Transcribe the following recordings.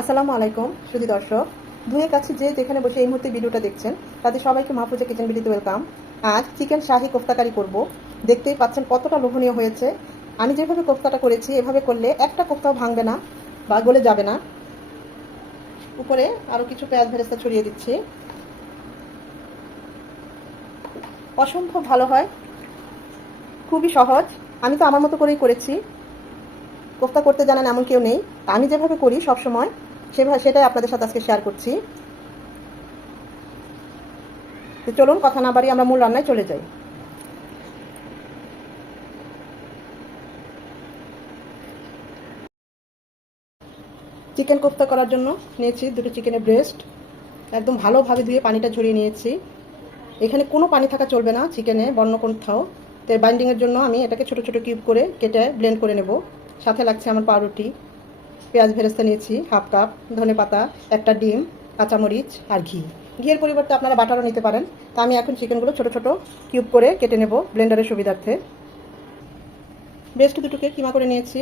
আসসালামু আলাইকুম, সুধী দর্শক। দুয়ের কাছে যে যেখানে বসে এই মুহূর্তে ভিডিওটা দেখছেন, তাদের সবাইকে মাহফুজা কিচেন ভিডিওতে ওয়েলকাম। আজ চিকেন শাহি কোফতাকারি করব। দেখতেই পাচ্ছেন কতটা লোভনীয় হয়েছে। আমি যেভাবে কোফতাটা করেছি, এভাবে করলে একটা কোফতাও ভাঙবে না বা গলে যাবে না। উপরে আরও কিছু পেঁয়াজ ভেরেস্তা ছড়িয়ে দিচ্ছি। অসম্ভব ভালো হয়। খুবই সহজ। আমি তো আমার মতো করেই করেছি। কোফতা করতে জানেন এমন কেউ নেই। আমি যেভাবে করি সব সময় সেভাবে সেটাই আপনাদের সাথে আজকে শেয়ার করছি। তো চলুন, কথা না বাড়ি আমরা মূল রান্নায় চলে যাই। চিকেন কোফতা করার জন্য নিয়েছি দুটো চিকেনের ব্রেস্ট একদম ভালোভাবে ধুয়ে পানিটা ঝরিয়ে নিয়েছি। এখানে কোনো পানি থাকা চলবে না চিকেনে বর্ণ কোথাও তো বাইন্ডিংয়ের জন্য আমি এটাকে ছোট ছোট কিউব করে কেটে ব্লেন্ড করে নেব। সাথে লাগছে আমার পাউরুটি। পেঁয়াজ ভেরেস্তা নিয়েছি হাফ কাপ ধনে পাতা, একটা ডিম, কাঁচামরিচ আর ঘি। ঘিয়ের পরিবর্তে আপনারা বাটারও নিতে পারেন। তা আমি এখন চিকেনগুলো ছোট ছোট কিউব করে কেটে নেব ব্লেন্ডারের সুবিধার্থে। বেস্ট দুটোকে কিমা করে নিয়েছি।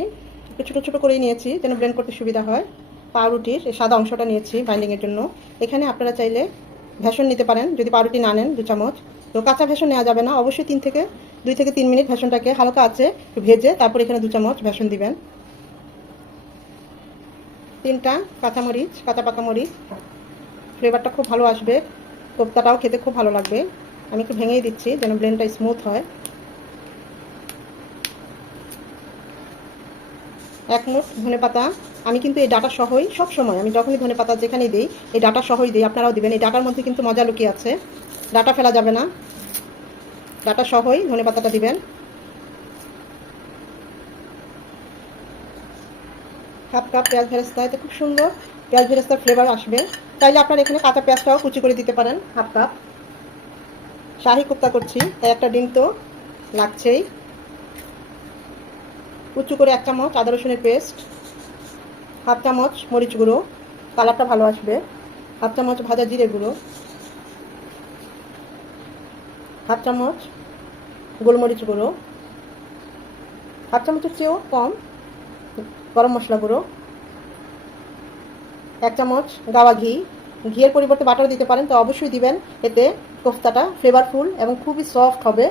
একটু ছোটো ছোটো করেই নিয়েছি যেন ব্লেন্ড করতে সুবিধা হয়। পাউরুটির এই সাদা অংশটা নিয়েছি বাইন্ডিংয়ের জন্য। এখানে আপনারা চাইলে ভেষণ নিতে পারেন, যদি পাউরুটি না নেন, দু চামচ। তো কাঁচা ভেষণ নেওয়া যাবে না। অবশ্যই তিন থেকে, দুই থেকে তিন মিনিট ভেষণটাকে হালকা আছে ভেজে তারপর এখানে দু চামচ ভেষণ দিবেন। তিনটা, কাঁচামরিচ, কাঁচা পাকা মরিচ। ফ্লেভারটা খুব ভালো আসবে। কোপ্তাটাও খেতে খুব ভালো লাগবে। আমি একটু ভেঙেই দিচ্ছি যেন ব্লেন্ডটা স্মুথ হয়। এক মুঠ ধনে পাতা। আমি কিন্তু এই ডাটা সহই সব সময়, আমি যখনই ধনে পাতা যেখানেই দিই, এই ডাটা সহই দিই, আপনারাও দিবেন। এই ডাটার মধ্যে কিন্তু মজা লুকিয়ে আছে। ডাটা ফেলা যাবে না। ডাটা সহই ধনে পাতাটা দিবেন। হাফ কাপ, পেঁয়াজ ভেরেস্তা, এতে খুব সুন্দর পেঁয়াজ ভেরেস্তার ফ্লেভার আসবে। চাইলে আপনারা এখানে কাঁচা পেঁয়াজটাও কুচি করে দিতে পারেন, হাফ কাপ। শাহি কোপ্তা করছি, তাই একটা ডিম তো লাগছেই। উঁচু করে এক চামচ আদা রসুনের পেস্ট হাফ চামচ মরিচ গুঁড়ো, কালারটা ভালো আসবে। হাফ চামচ ভাজা জিরে গুঁড়ো, হাফ চামচ গোলমরিচ গুঁড়ো, হাফ চামচের চেয়েও কম গরম মশলা গুঁড়ো, এক চামচ গাওয়া ঘি। ঘিয়ের পরিবর্তে বাটার দিতে পারেন, তো অবশ্যই দিবেন। এতে কোফতাটা ফ্লেভারফুল এবং খুবই সফট হবে।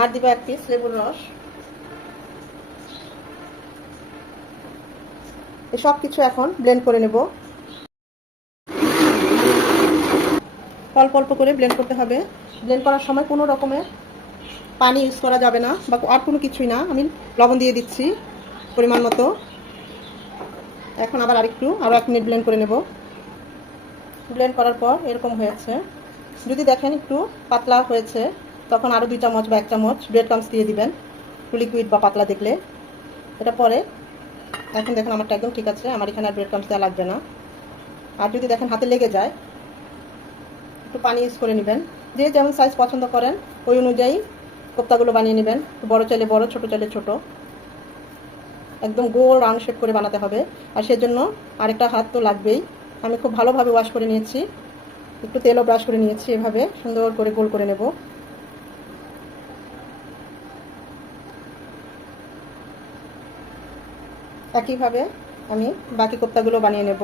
আর দিব এক পিস লেবুর রস। সব কিছু এখন ব্লেন্ড করে নেব। অল্প অল্প করে ব্লেন্ড করতে হবে। ব্লেন্ড করার সময় কোনো রকমের পানি ইউজ করা যাবে না বা আর কোনো কিছুই না। আমি লবণ দিয়ে দিচ্ছি পরিমাণ মতো। এখন আবার আরেকটু আরও এক মিনিট ব্লেন্ড করে নেব। ব্লেন্ড করার পর এরকম হয়েছে। যদি দেখেন একটু পাতলা হয়েছে, তখন আরও দুই চামচ বা এক চামচ ব্রেড ক্রামস দিয়ে দিবেন। লিকুইড বা পাতলা দেখলে। এটা পরে, এখন দেখুন আমারটা একদম ঠিক আছে, আমার এখানে আর ব্রেড ক্রামস দেওয়া লাগবে না। আর যদি দেখেন হাতে লেগে যায়, একটু পানি ইউজ করে নেবেন। যে যেমন সাইজ পছন্দ করেন, ওই অনুযায়ী কোপ্তাগুলো বানিয়ে নেবেন। বড় চাইলে বড়, ছোট চাইলে ছোট। একদম গোল রাউন্ড শেপ করে বানাতে হবে। আর সেজন্য আরেকটা হাত তো লাগবেই। আমি খুব ভালোভাবে ওয়াশ করে নিয়েছি। একটু তেলও ব্রাশ করে নিয়েছি এভাবে। সুন্দর করে গোল করে নেব। একইভাবে আমি বাকি কোপ্তাগুলো বানিয়ে নেব।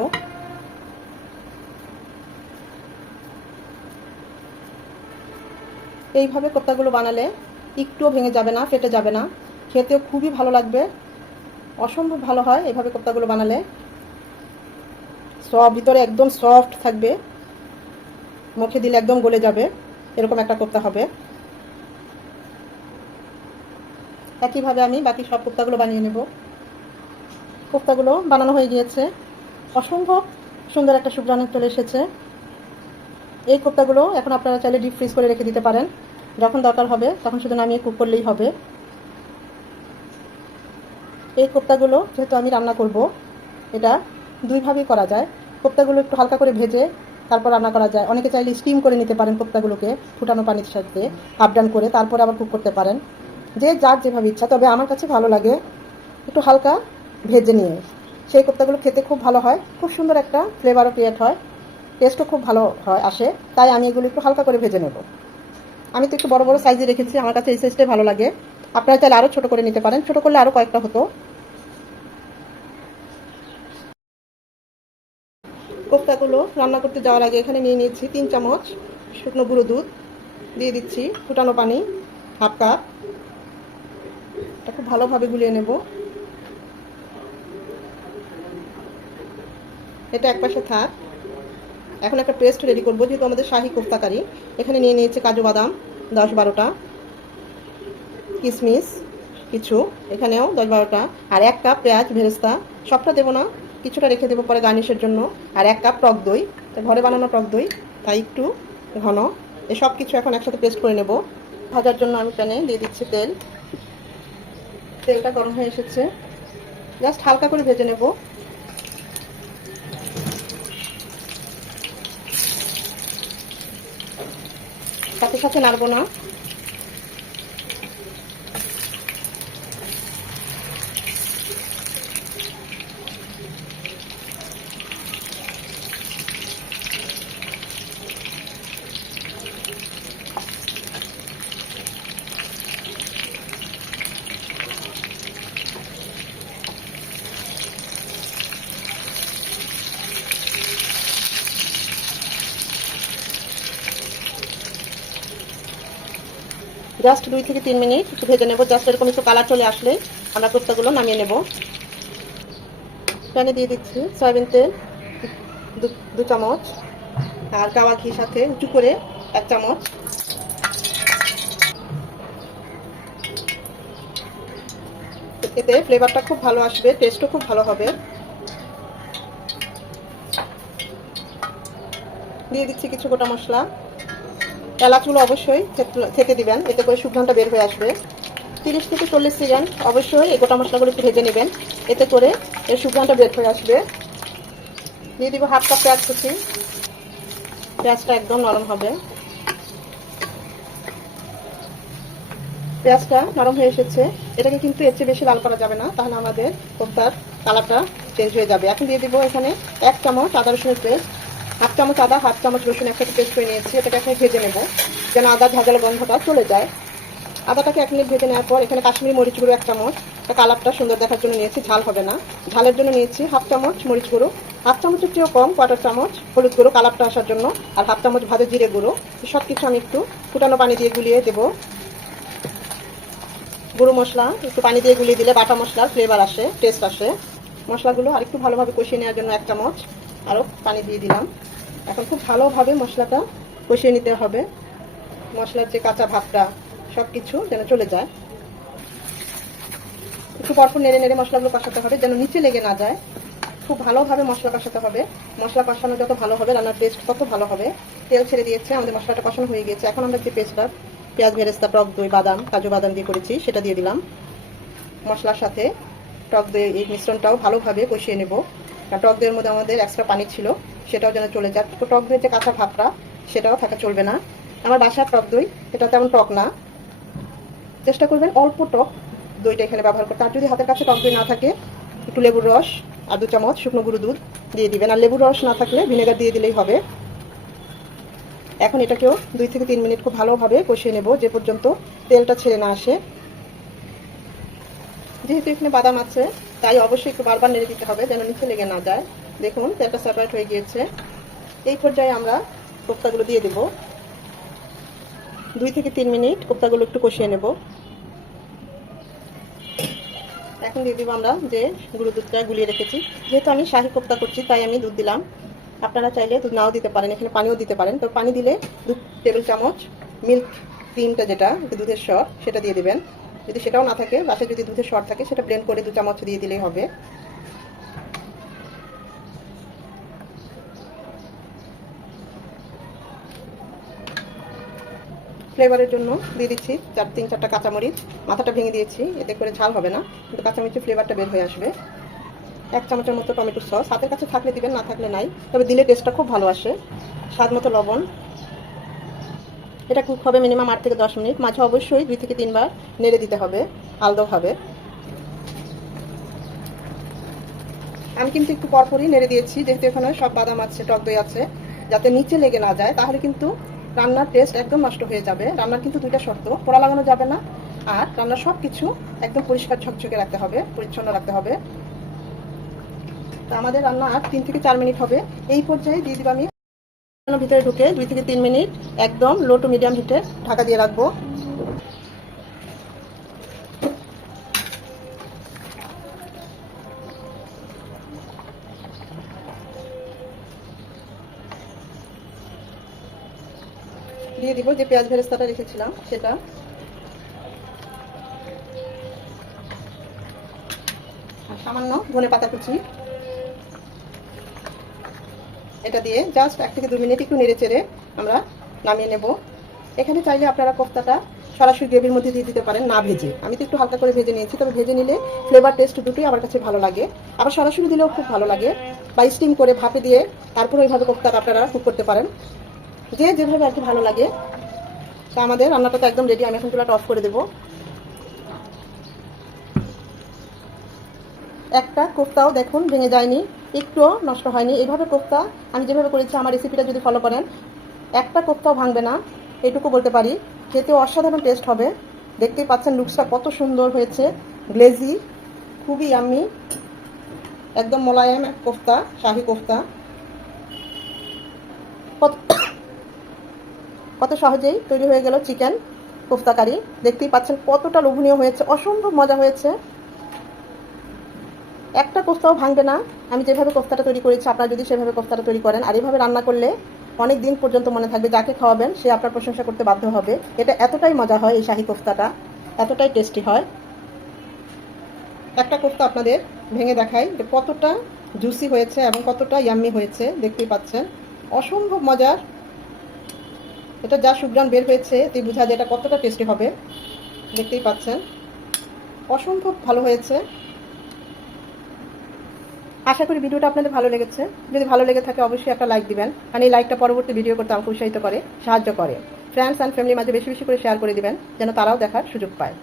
এইভাবে কোপ্তাগুলো বানালে একটুও ভেঙে যাবে না, ফেটে যাবে না। খেতেও খুবই ভালো লাগবে। অসম্ভব ভালো হয় এইভাবে কোপ্তাগুলো বানালে। সব ভিতরে একদম সফট থাকবে। মুখে দিলে একদম গলে যাবে। এরকম একটা কোপ্তা হবে। একইভাবে আমি বাকি সব কোপ্তাগুলো বানিয়ে নেব। কোপ্তাগুলো বানানো হয়ে গিয়েছে। অসম্ভব সুন্দর একটা সুগ্রানের চলে এসেছে। এই কোপ্তাগুলো এখন আপনারা চাইলে ডিপ ফ্রিজ করে রেখে দিতে পারেন। যখন দরকার হবে, তখন শুধু নামিয়ে কুক করলেই হবে। এই কোপ্তাগুলো যেহেতু আমি রান্না করব, এটা দুইভাবেই করা যায়। কোপ্তাগুলো একটু হালকা করে ভেজে তারপর রান্না করা যায়। অনেকে চাইলে স্টিম করে নিতে পারেন কোপ্তাগুলোকে ফুটানো পানির সাথে ডাউন করে তারপরে আবার কুক করতে পারেন। যে যার যেভাবে ইচ্ছা, তবে আমার কাছে ভালো লাগে একটু হালকা ভেজে নিয়ে। সেই কোপ্তাগুলো খেতে খুব ভালো হয়, খুব সুন্দর একটা ফ্লেভারও ক্রিয়েট হয় টেস্টও খুব ভালো হয়, আসে। তাই আমি এগুলো একটু হালকা করে ভেজে নেব। আমি তো একটু বড় বড় সাইজে রেখেছি, আমার কাছে এই সাইজটাই ভালো লাগে। আপনারা চাইলে আরও ছোট করে নিতে পারেন। ছোট করলে আরও কয়েকটা হতো। কোফতাগুলো রান্না করতে যাওয়ার আগে এখানে নিয়ে নিয়েছি তিন চামচ শুকনো গুঁড়ো দুধ। দিয়ে দিচ্ছি ফুটানো পানি, হাফ কাপ। এটা খুব ভালোভাবে গুলিয়ে নেব। এটা এক পাশে থাক। এখন একটা পেস্ট রেডি করব, যেহেতু আমাদের শাহি কোফতাকারি। এখানে নিয়ে নিয়েছে কাজু বাদাম, দশ বারোটা। কিশমিশ কিছু। এখানেও দশ বারোটা। আর এক কাপ পেঁয়াজ, ভেরেস্তা। সবটা দেবো না, কিছুটা রেখে দেবো পরে গার্নিশের জন্য। আর এক কাপ টক দই। ঘরে বানানো টক দই, তাই একটু ঘন। এই সব কিছু এখন একসাথে পেস্ট করে নেব। ভাজার জন্য আমি প্যানে দিয়ে দিচ্ছি তেল। তেলটা গরম হয়ে এসেছে। জাস্ট হালকা করে ভেজে নেব। সাথে সাথে নাড়বো না। জাস্ট দুই থেকে তিন মিনিট একটু ভেজে নেব। জাস্ট এরকম একটু কালার চলে আসলে আমরা কোপ্তাগুলো নামিয়ে নেব। প্যানে দিয়ে দিচ্ছি সয়াবিন তেল, দু- চামচ, আর কাওয়া ঘি সাথে উঁচু করে এক চামচ। এতে ফ্লেভারটা খুব ভালো আসবে, টেস্টও খুব ভালো হবে। দিয়ে দিচ্ছি কিছু গোটা মশলা। এলাচগুলো অবশ্যই থেকে দিবেন, এতে করে সুগন্ধটা বের হয়ে আসবে। তিরিশ থেকে চল্লিশ সেকেন্ড অবশ্যই এই গোটা মশলাগুলো একটু ভেজে নেবেন, এতে করে এর সুগন্ধটা বের হয়ে আসবে। দিয়ে দিব হাফ কাপ পেঁয়াজ কুচি। পেঁয়াজটা একদম নরম হবে। পেঁয়াজটা নরম হয়ে এসেছে। এটাকে কিন্তু এর চেয়ে বেশি লাল করা যাবে না, তাহলে আমাদের কোপ্তার কালারটা চেঞ্জ হয়ে যাবে। এখন দিয়ে দিব এখানে এক চামচ আদা রসুনের পেস্ট। হাফ চামচ আদা, হাফ চামচ রসুন একসাথে পেস্ট করে নিয়েছি। এটাকে এখন ভেজে নেব, যেন আদা ঝাঁঝালো গন্ধটা চলে যায়। আদাটাকে এক মিনিট ভেজে নেওয়ার পর এখানে কাশ্মীরি মরিচ গুঁড়ো এক চামচ। তা কালারটা সুন্দর দেখার জন্য নিয়েছি, ঝাল হবে না। ঝালের জন্য নিয়েছি হাফ চামচ মরিচ গুঁড়ো। হাফ চামচের চেয়েও কম, কোয়ার্টার চামচ হলুদ গুঁড়ো কালারটা আসার জন্য, আর হাফ চামচ ভাজা জিরে গুঁড়ো। সব কিছু আমি একটু ফুটানো পানি দিয়ে গুলিয়ে দেবো। গুঁড়ো মশলা, একটু পানি দিয়ে গুলিয়ে দিলে বাটা মশলার ফ্লেভার আসে টেস্ট আসে। মশলাগুলো আর একটু ভালোভাবে কষিয়ে নেওয়ার জন্য এক চামচ। আরও পানি দিয়ে দিলাম। এখন খুব ভালোভাবে মশলাটা কষিয়ে নিতে হবে। মশলার যে কাঁচা ভাবটা সব কিছু যেন চলে যায়। একটু পরপর নেড়ে নেড়ে মশলাগুলো কষাতে হবে, যেন নিচে লেগে না যায়। খুব ভালোভাবে মশলা কষাতে হবে। মশলা কষানো যত ভালো হবে, রান্নার টেস্ট তত ভালো হবে। তেল ছেড়ে দিয়েছে, আমাদের মশলাটা কষানো হয়ে গিয়েছে। এখন আমরা যে পেস্টটা, পেঁয়াজ, ভেরেস্তা, টক দই, বাদাম, কাজু বাদাম দিয়ে করেছি, সেটা দিয়ে দিলাম। মশলার সাথে টক দই এই মিশ্রণটাও ভালোভাবে কষিয়ে নেব। টক দইয়ের মধ্যে আমাদের এক্সট্রা পানি ছিল, সেটাও যেন চলে যায়। টক দইয়ের যে কাঁচা ভাবটা সেটাও থাকা চলবে না। আমার বাসার টক দই, এটা তেমন টক না। চেষ্টা করবেন অল্প টক দইটা এখানে ব্যবহার করতে। আর যদি হাতের কাছে টক দই না থাকে, একটু লেবুর রস আর দু চামচ, শুকনো গুঁড়ো দুধ দিয়ে দিবেন। আর লেবুর রস না থাকলে ভিনেগার দিয়ে দিলেই হবে। এখন এটাকেও দুই থেকে তিন মিনিট খুব ভালোভাবে কষিয়ে নেব, যে পর্যন্ত তেলটা ছেড়ে না আসে। যেহেতু এখানে বাদাম আছে তাই অবশ্যই একটু বারবার নেড়ে দিতে হবে যেন নিচে লেগে না যায়। দেখুন তেলটা সেপারেট হয়ে গিয়েছে। এই পর্যায়ে আমরা কোপ্তাগুলো দিয়ে দেব। দুই থেকে তিন মিনিট কোপ্তাগুলো একটু কষিয়ে নেব। এখন দিয়ে দিব আমরা যে গুঁড়ো দুধটা গুলিয়ে রেখেছি। যেহেতু আমি শাহি কোপ্তা করছি, তাই আমি দুধ দিলাম। আপনারা চাইলে দুধ নাও দিতে পারেন, এখানে পানিও দিতে পারেন। তো পানি দিলে দু টেবিল চামচ মিল্ক ক্রিমটা যেটা, দুধের সর সেটা দিয়ে দিবেন। যদি সেটাও না থাকে বাসায় যদি দুধের স্বর থাকে, সেটা ব্লেন্ড করে দু চামচ দিয়ে দিলেই হবে। ফ্লেভারের জন্য দিয়ে দিচ্ছি চার, তিন, চারটা কাঁচামরিচ। মাথাটা ভেঙে দিয়েছি, এতে করে ঝাল হবে না, কিন্তু কাঁচামরিচের ফ্লেভারটা বের হয়ে আসবে। এক চামচের মতো টমেটো সস। হাতের কাছে থাকলে দিবেন, না থাকলে নাই। তবে দিলে টেস্টটা খুব ভালো আসে। স্বাদ মতো লবণ। এটা কুক হবে মিনিমাম আট থেকে দশ মিনিট। মাছ অবশ্যই দুই থেকে তিনবার নেড়ে দিতে হবে, আলদোভাবে। আমি কিন্তু একটু পরপরই নেড়ে দিয়েছি, যেহেতু এখানে সব বাদাম আছে, টক দই আছে, যাতে নিচে লেগে না যায়, তাহলে কিন্তু রান্নার টেস্ট একদম নষ্ট হয়ে যাবে। রান্নার কিন্তু দুইটা শর্ত, পোড়া লাগানো যাবে না, আর রান্নার সব কিছু একদম পরিষ্কার ঝকঝকে রাখতে হবে, পরিচ্ছন্ন রাখতে হবে। তো আমাদের রান্না আর তিন থেকে চার মিনিট হবে। এই পর্যায়ে দিয়ে দিব আমি ভিতরে ঢুকে দুই থেকে তিন মিনিট একদম লো টু মিডিয়াম হিটে ঢাকা দিয়ে রাখব। দিয়ে দিব যে পেঁয়াজ ভেরেস্তাটা রেখেছিলাম, সেটা। সামান্য ধনে পাতা কুচি। এটা দিয়ে জাস্ট এক থেকে দু মিনিট একটু নেড়ে চেড়ে আমরা নামিয়ে নেব। এখানে চাইলে আপনারা কোফতাটা সরাসরি গ্রেভির মধ্যে দিয়ে দিতে পারেন, না ভেজে। আমি তো একটু হালকা করে ভেজে নিয়েছি, তবে ভেজে নিলে ফ্লেভার টেস্ট দুটোই আমার কাছে ভালো লাগে। আবার সরাসরি দিলেও খুব ভালো লাগে। বা স্টিম করে ভাপে দিয়ে তারপর ওইভাবে কোফতাটা আপনারা কুক করতে পারেন। যে যেভাবে আর কি ভালো লাগে। তা আমাদের রান্নাটা তো একদম রেডি আমি এখন চুলাটা অফ করে দেবো। একটা কোফতাও দেখুন, ভেঙে যায়নি। একটুও নষ্ট হয়নি। এইভাবে কোফতা আমি যেভাবে করেছি, আমার রেসিপিটা যদি ফলো করেন, একটা কোফতাও ভাঙবে না, এটুকু বলতে পারি। খেতে অসাধারণ টেস্ট হবে। দেখতেই পাচ্ছেন লুকসটা কত সুন্দর হয়েছে। গ্লেজি খুবই আমি একদম মোলায়েম কোফতা শাহি কোফতা কত কত সহজেই তৈরি হয়ে গেল চিকেন কোফতা কারি দেখতেই পাচ্ছেন কতটা লোভনীয় হয়েছে, অসম্ভব মজা হয়েছে। একটা কোস্তাও ভাঙবে না। আমি যেভাবে কোস্তাটা তৈরি করেছি, আপনারা যদি সেভাবে কোস্তাটা তৈরি করেন, আর এইভাবে রান্না করলে অনেক দিন পর্যন্ত মনে থাকবে যাকে খাওয়াবেন, সে আপনার প্রশংসা করতে বাধ্য হবে। এটা এতটাই মজা হয় এই শাহি কোফতাটা এতটাই টেস্টি হয়। একটা কোফতা আপনাদের ভেঙে দেখাই যে কতটা জুসি হয়েছে এবং কতটা ইয়াম্মি হয়েছে, দেখতেই পাচ্ছেন। অসম্ভব মজার। এটা যা সুগ্রান বের হয়েছে তুই বোঝা যে এটা কতটা টেস্টি হবে। দেখতেই পাচ্ছেন। অসম্ভব ভালো হয়েছে। আশা করি ভিডিওটা আপনাদের ভালো লেগেছে। যদি ভালো লেগে থাকে, অবশ্যই একটা লাইক দিবেন। কারণ এই লাইকটা পরবর্তী ভিডিও করতে আমাকে উৎসাহিত করে, সাহায্য করে। ফ্রেন্ডস অ্যান্ড ফ্যামিলির মাঝে বেশি বেশি করে শেয়ার করে দিবেন, যেন তারাও দেখার সুযোগ পায়।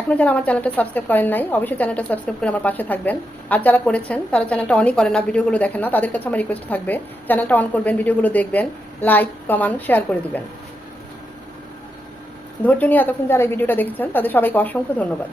এখনও যারা আমার চ্যানেলটা সাবস্ক্রাইব করেন নাই, অবশ্যই চ্যানেলটা সাবস্ক্রাইব করে আমার পাশে থাকবেন। আর যারা করেছেন, তারা চ্যানেলটা অনই করেন না, ভিডিওগুলো দেখেন না, তাদের কাছে আমার রিকোয়েস্ট থাকবে চ্যানেলটা অন করবেন, ভিডিওগুলো দেখবেন লাইক কমেন্ট শেয়ার করে দিবেন। ধৈর্য নিয়ে এতক্ষণ যারা এই ভিডিওটা দেখেছেন, তাদের সবাইকে অসংখ্য ধন্যবাদ।